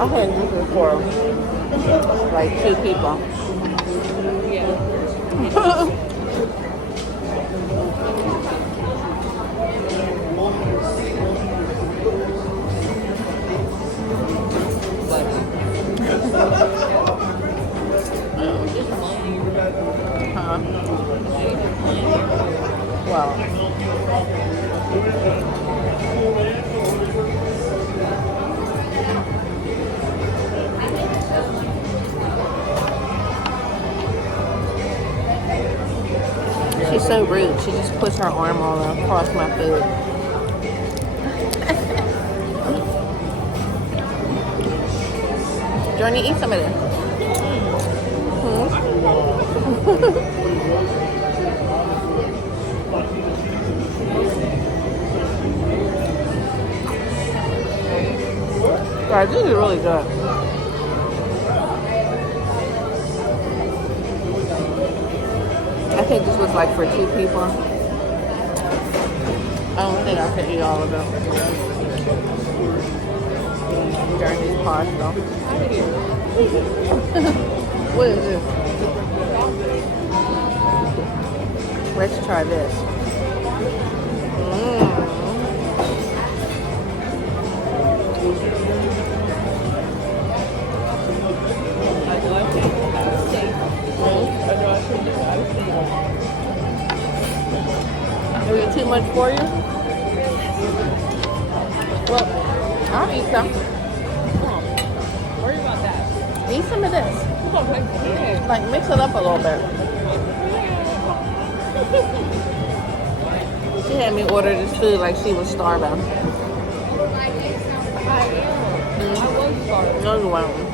I think this is for like 2 people. Yeah. Huh? Well. She's so rude. She just puts her arm all across my food. Journey, eat some of this. Guys, this is really good. I think this was like for 2 people. I don't think I could eat all of it. During these pasta. What is this? Let's try this. Is it too much for you? Well, I'll eat some. Worry about that. Eat some of this. Oh, my God. Like, mix it up a little bit. She had me order this food like she was starving. I was sorry. No, you weren't.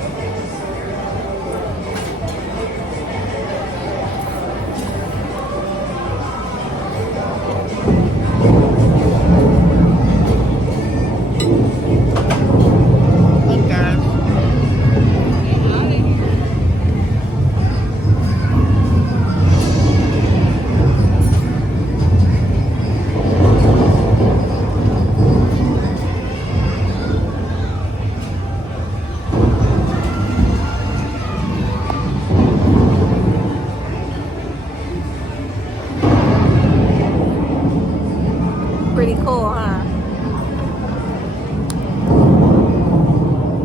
Pretty cool, huh?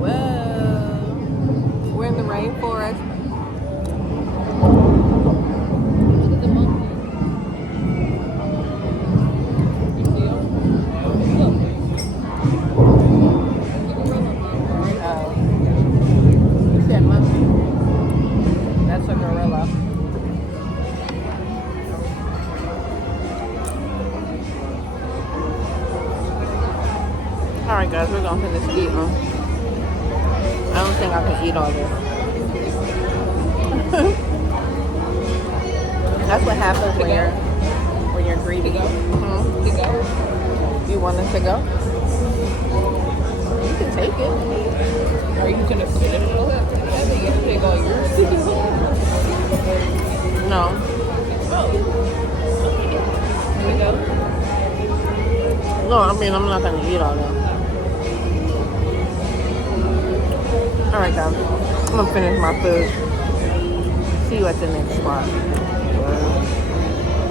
Whoa. We're in the rainforest. Look at the monkey. You see him? Look. The gorilla monkey. Oh. You said monkey. That's a gorilla. Alright guys, we're gonna finish eating. I don't think I can eat all this. That's what happens when you're greedy. To go? Mm-hmm. To go? You want us to go? You can take it. Are you gonna put it in the lip? I think you can take all yours. No. To go? No, I mean I'm not gonna eat all that. Alright guys, I'm gonna finish my food. See you at the next spot.